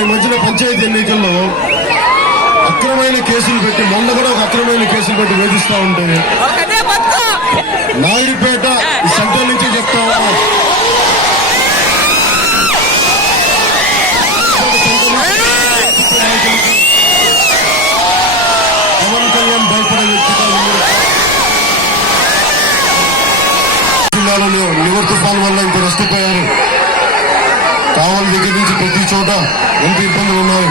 ఎన్నికల్లో అక్రమైన కేసులు పెట్టి మొన్న కూడా ఒక అక్రమైన కేసులు పెట్టి వేధిస్తా ఉంటే నాయుడుపేట ఈ సెంటర్ నుంచి చెప్తా పవన్ కళ్యాణ్ భయపడే. జిల్లాలో నివర్ తుఫాన్ వల్ల ఇంత నష్టపోయారు. కావలి దగ్గర నుంచి ప్రతి చోట ఎంత ఇబ్బందులు ఉన్నాయి?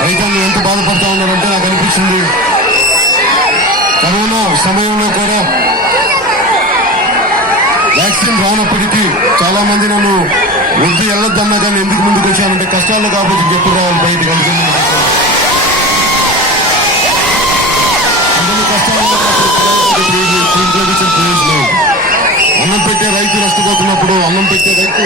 రైతులు ఎంత బాధపడతా ఉన్నారంటే నాకు అనిపించింది కరోనా సమయంలో కూడా వ్యాక్సిన్ రానప్పటికీ చాలా మంది నన్ను వద్దు వెళ్ళొద్దన్నా కానీ ఎందుకు ముందుకు వచ్చానంటే కష్టాలు కాబట్టి ఎప్పుడు రావాలి బయటకు అందుకని కష్టాలు అన్నం పెట్టే రైతు నష్టపోతున్నప్పుడు అన్నం పెట్టే రైతు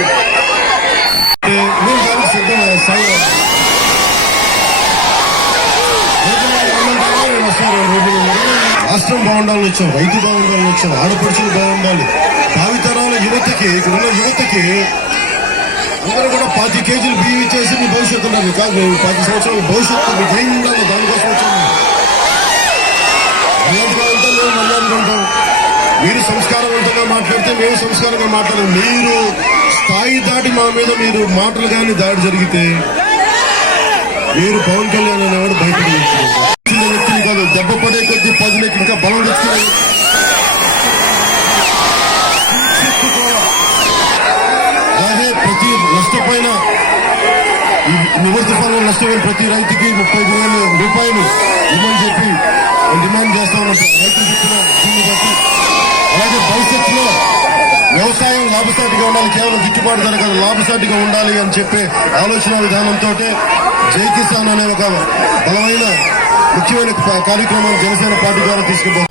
రాష్ట్రం బాగుండాలని వచ్చాం రైతు బాగుండాలని వచ్చాం ఆడపడుచులు బాగుండాలి. భావితరాల యువతకి ఇక్కడ ఉన్న యువతకి అందరూ కూడా పాతి కేజీలు బియ్యం ఇచ్చేసి మీ భవిష్యత్తు ఉండాలి కాదు మేము పది సంవత్సరాల భవిష్యత్తు మీకు ఏం ఉండాలి దానికోసం వచ్చాము మర్యాదగా మీరు సంస్కారవంతంగా మాట్లాడితే మేము సంస్కారంగా మాట్లాడాలి. మీరు స్థాయి దాటి మా మీద మీరు మాటలు కానీ దాడి జరిగితే మీరు పవన్ కళ్యాణ్ అనేవాడు భయపడి దెబ్బ పడే కొద్దీ పదులకి ఇంకా బలం తెచ్చుకునే అలాగే ప్రతి నష్టపోయిన నివృత్తి పనులు నష్టపోయిన ప్రతి రైతుకి ముప్పై వేల రూపాయలు ఇవ్వని చెప్పి డిమాండ్ చేస్తా ఉన్నట్టు రైతులు చెప్పిన దీన్ని బట్టి. అలాగే భవిష్యత్తులో వ్యవసాయం లాభసాటిగా ఉండాలి కేవలం గిట్టుబాటు ధర కాదు లాభసాటిగా ఉండాలి అని చెప్పే ఆలోచన విధానంతో జై కిసాన్ అనే ఒక బలమైన ముఖ్యమైన కార్యక్రమాన్ని జనసేన పార్టీ ద్వారా తీసుకుపోతాం